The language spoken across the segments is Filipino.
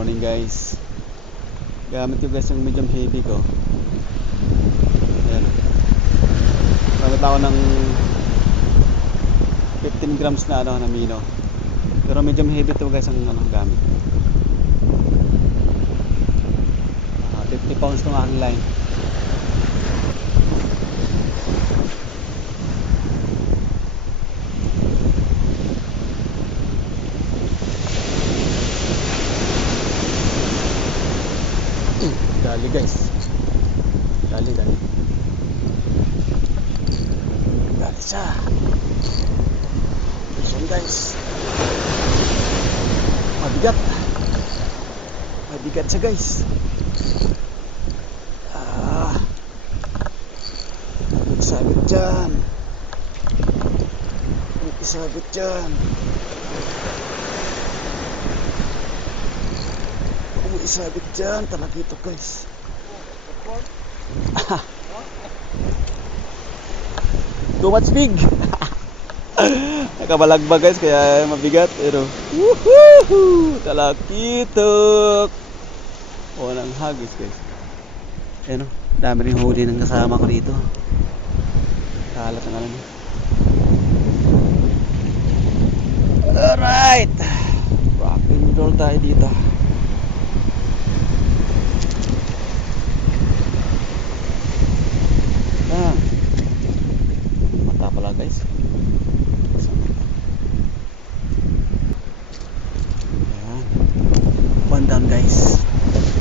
morning guys. Gamit ko guys yung medium heavy ko. Ayan. Gamit ako ng 15 grams na ano na mino Pero medium heavy to guys ang ano, gamit. Ah, 50 pounds tong aking line Dali guys. Dali, dali. Dali siya. Listen guys. Mabigat. Mabigat siya guys. Ah. Sabit dyan. Sabit dyan. Isabit dyan, talaga ito guys. Too much big. Nakabalagbag guys, kaya mabigat. Pero, woohoo! Talakitok! O, nang hagis guys. Ayan o, dami rin huli ng kasama ko dito. Kalat ang alam. Alright! Rock and roll tayo dito. Ah. Mata pala guys. Ayan. One down guys.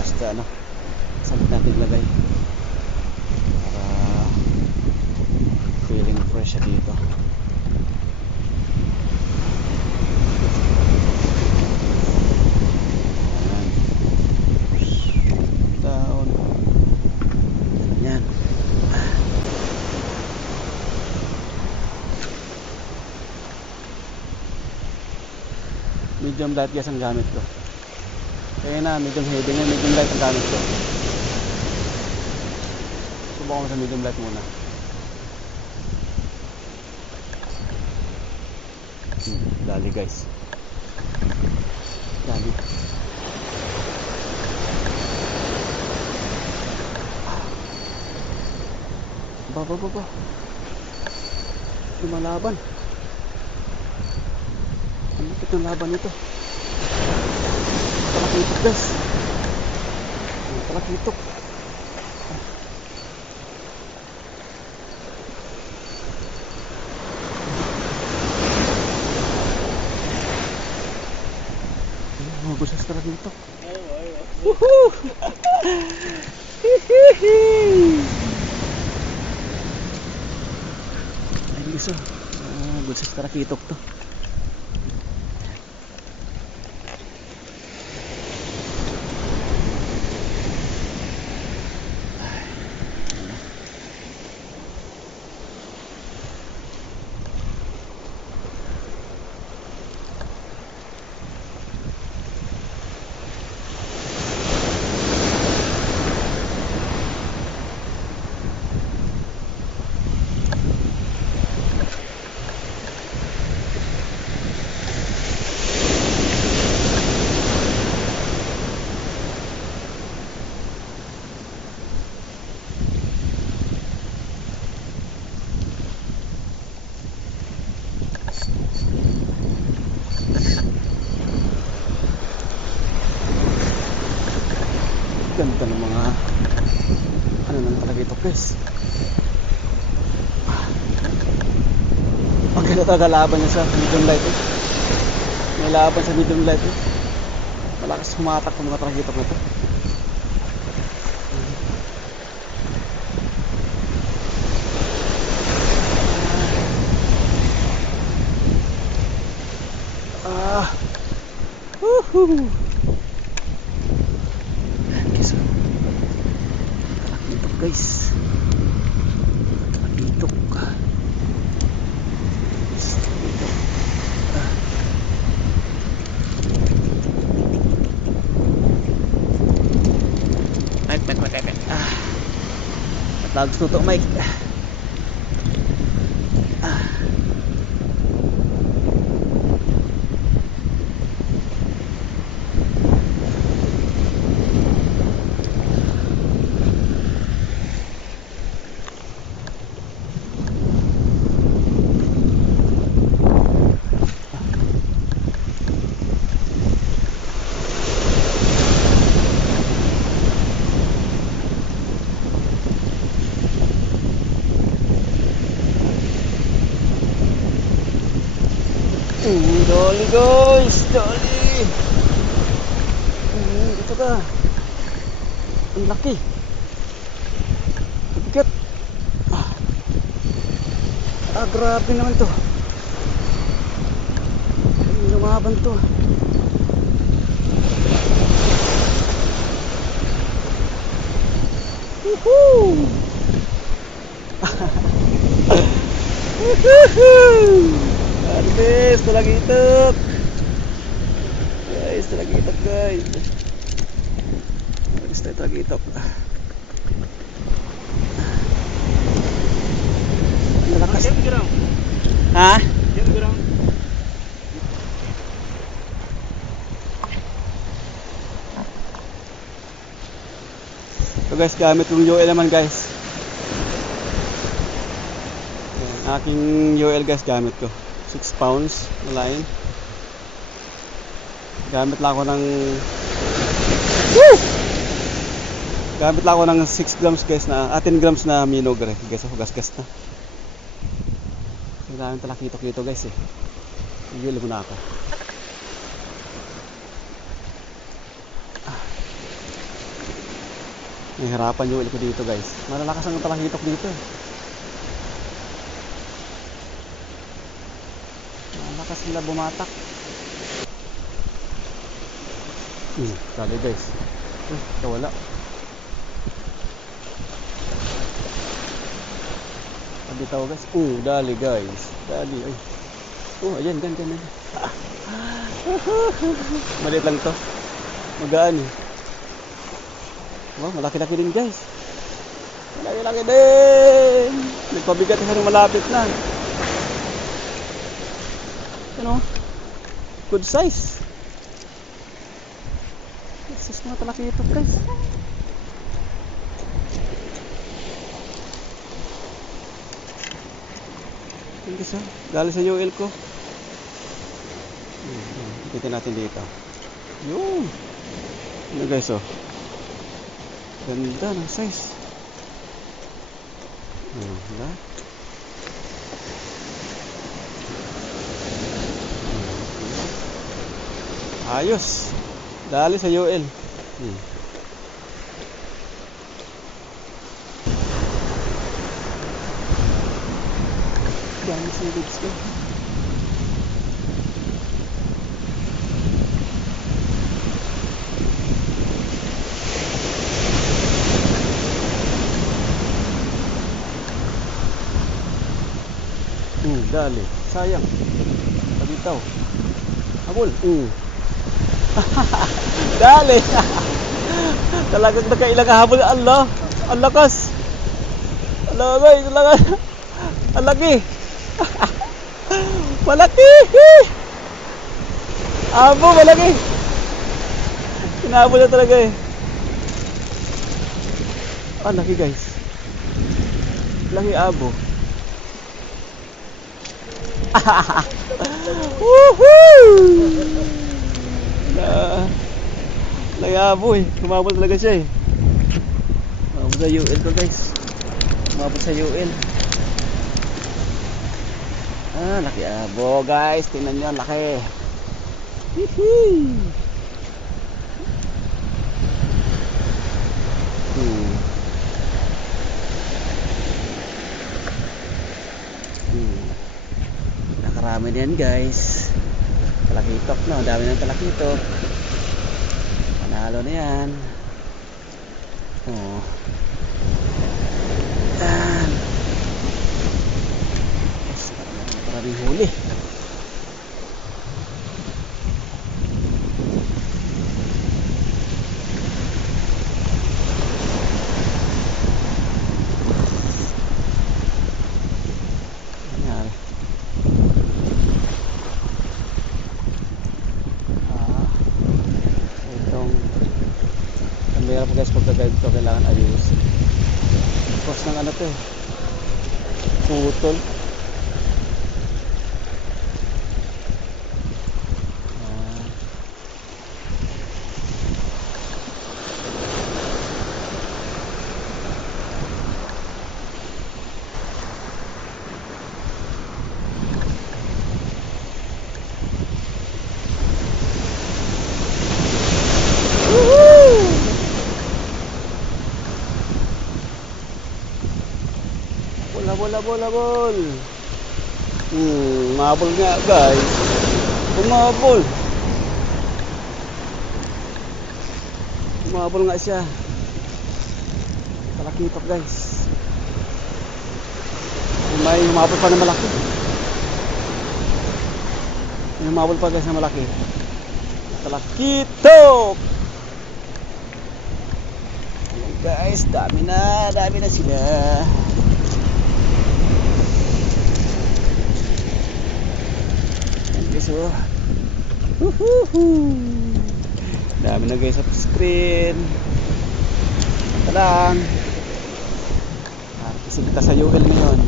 Last ano. Sabit natin lagay. Para feeling fresh dito. Ayan. Down. Yan. Medium light gas ang gamit ko. Kaya na medium heavy na medium light ang gamit ko. Subukan ko sa medium light muna. Hmm, dali guys. Dali. Ba ba ba ba lupit ng laban nito. Talakitok guys. Ang Talakitok. Ayun, Mga busas talakitok. Woohoo! Guys oh. Ah, busas talakitok to. Ganda ng mga ano nang guys. Pag ganda talaga laban niya sa medium light eh. May laban sa medium light eh. Malakas humatak ng mga tragitok na to. Ah. Woohoo! Guys, Talakitok guys. Talakitok. Guys, talakitok. Ah. Mike, Mike, Mike, Mike. Ah. Matagos to to, Mike. Ah. guys! Dali! Hmm, ito ka. Ang laki. Bigat. Ah. ah, grabe naman to. Lumaban to. Woohoo! Woohoo! Guys, talagitok. Guys, talagitok guys. Guys, tayo talagitok. Malakas. Yan gerang. Ha? So guys, gamit kong UL naman guys. Ayan, aking UL guys gamit ko. 6 pounds na line. Gamit lang ako ng Woo! Gamit lang ako ng 6 grams guys na, ah, 10 grams na minogre. Guys, ako gas-gas na. Ang daming talakitok dito guys eh. UL muna ako. Nahihirapan yung ulit ko dito guys. Malalakas ang talakitok dito. eh. Malakas nila bumatak. Hmm, sabi guys. Eh, nawala. Sabi tao guys. Oh, dali guys. Dali. Ay. Oh, ayan, gan, gan, gan. Maliit lang to. Magaan eh. Oh, malaki-laki din guys. Malaki-laki din. Nagpabigat na ng malapit na. Ano? Good size. Good size mga talaki ito guys. Yung guys oh. Dali sa UL ko. Kita natin dito. Yung. Ano guys oh. Ganda ng size. Hmm, diba? Ayos. Dali sa UL. Hmm. Dami sa lids ko. Hmm, dali. Sayang. Pabitaw. Habol. Hmm. dali. Talagang nakailang habol. Allah. Ang lakas. Ang lakas. Ang laki. malaki. Abo, malaki. Inaabol na talaga eh. Ah, laki guys. Laki abo. Woohoo! Na, nangabo eh. Kumabot talaga siya eh. Kumabot sa UL ko guys. Kumabot sa UL. Ah, laki abo guys. Tingnan nyo, laki. Hihi. Hmm. Hmm. Nakarami na yan guys. Talakitok no, ang dami ng talakitok. Panalo na yan. Oh. Yan. Yes, maraming huli. Ah, mahirap guys pag ganito kailangan ayusin. Tapos ng ano to eh. Putol. Ah. Habol, habol. Hmm, mabol nga guys. Umabol. Umabol nga siya. Talakitok guys. May umabol pa na malaki. May umabol pa guys na malaki. Talakitok! Ayan guys, dami na, dami na sila. Guys oh. Dami na guys sa screen. Ito lang. Kasi kita sa UL ngayon.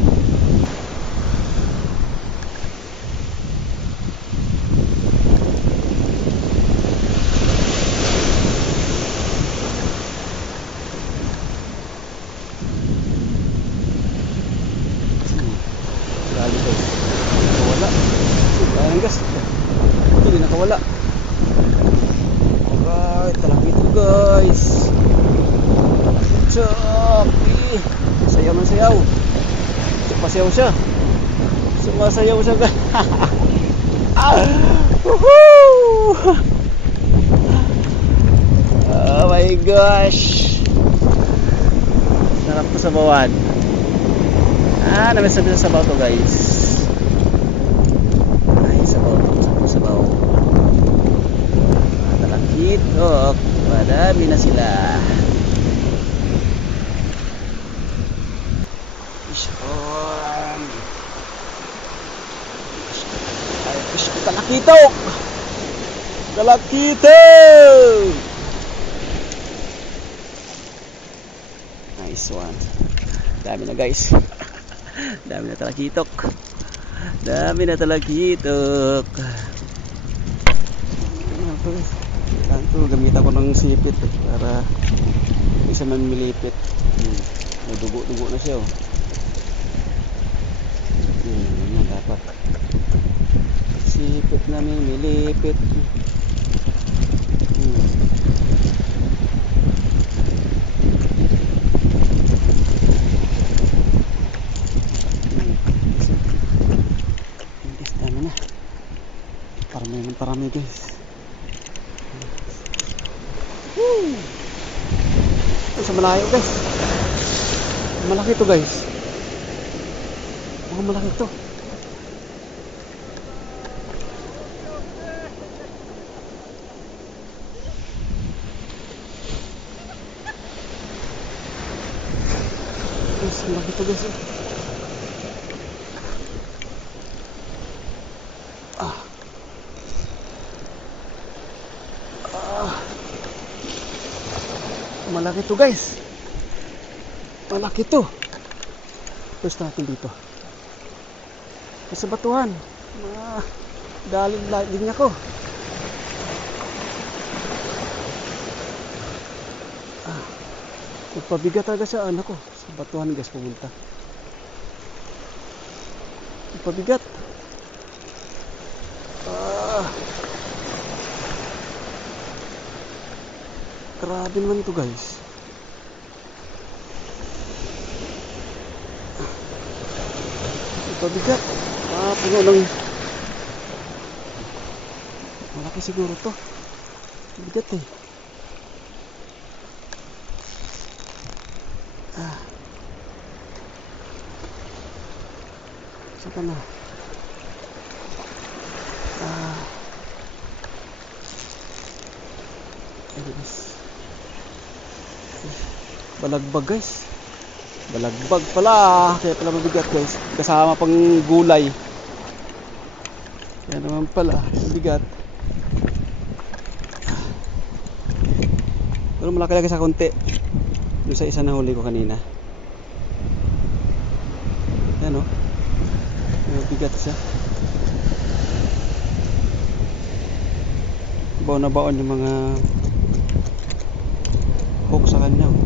Lalo guys. Nakawala. Kaya ng gas. Hindi nakawala. Alright, talaki ito guys. Choppy. Sayaw ng sayaw. Sumasayaw siya. Sumasayaw siya ah! Woohoo! Oh my gosh. Sarap ko sa bawan. Ah, namisabi sa sabaw to guys. Ay, sabaw to. Sabaw, sabaw. Matalakit. Oh, madami na sila. Ishon. Ay, talakitok. Talakitok. Nice one. Dami na guys. Dami na talakitok. Dami na talakitok. Kailangan to. Gamitan ko ng sipit eh, para isa man milipit. Hmm. May dugo-dugo na siya oh. Sipit na may milipit. Hmm. Na. Parami ng parami guys. Woo! Sa malayo guys. Malaki to guys. Mga malaki to. Guys, malaki to guys. eh. Ah. Ah. Malaki to guys. Malaki to. Tapos natin dito. Sa batuhan. Ah, dalim linya ko. Ah. Magpabigat talaga sa ano ko. Sa batuhan guys pumunta. Magpabigat. Ah. Grabe naman ito guys. Ito bigat. Ah, puno ng... Malaki siguro to. Bigat eh. Ah. Saan ka na? Ah. Ayun guys. Balagbag guys. Balagbag pala. Kaya pala mabigat guys. Kasama pang gulay. Kaya naman pala. Mabigat. Pero malaki-laki sa konti. Doon sa isa na huli ko kanina. Yan o. Mabigat siya. Baon na baon yung mga hook sa kanya.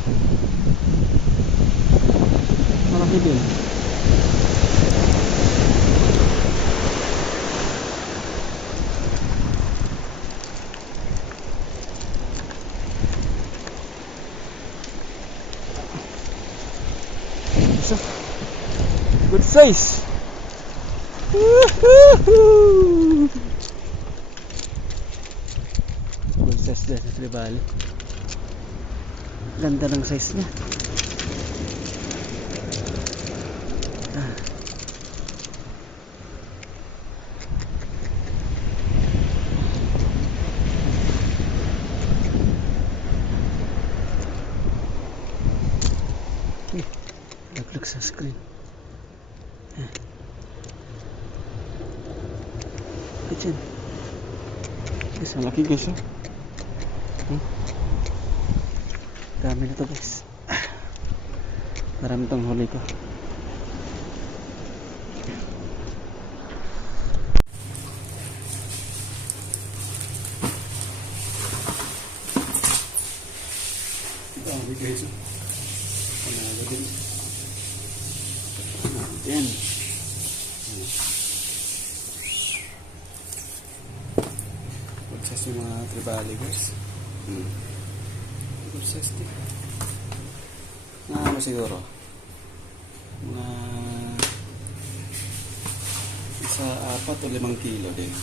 Isa. Good size. Woohoo! Good size din sa Tribali. Ganda ng size niya. Laglag sa screen. Ah. Bakit yan? Guys, ang laki guys oh. Hmm? Dami na to guys. Marami tong huli ko. Guys. oh. Panalo din. Natin. Pagsas yung mga tribali guys. Hmm. Pagsas din. Mga ano siguro? Mga isa apat o limang kilo din.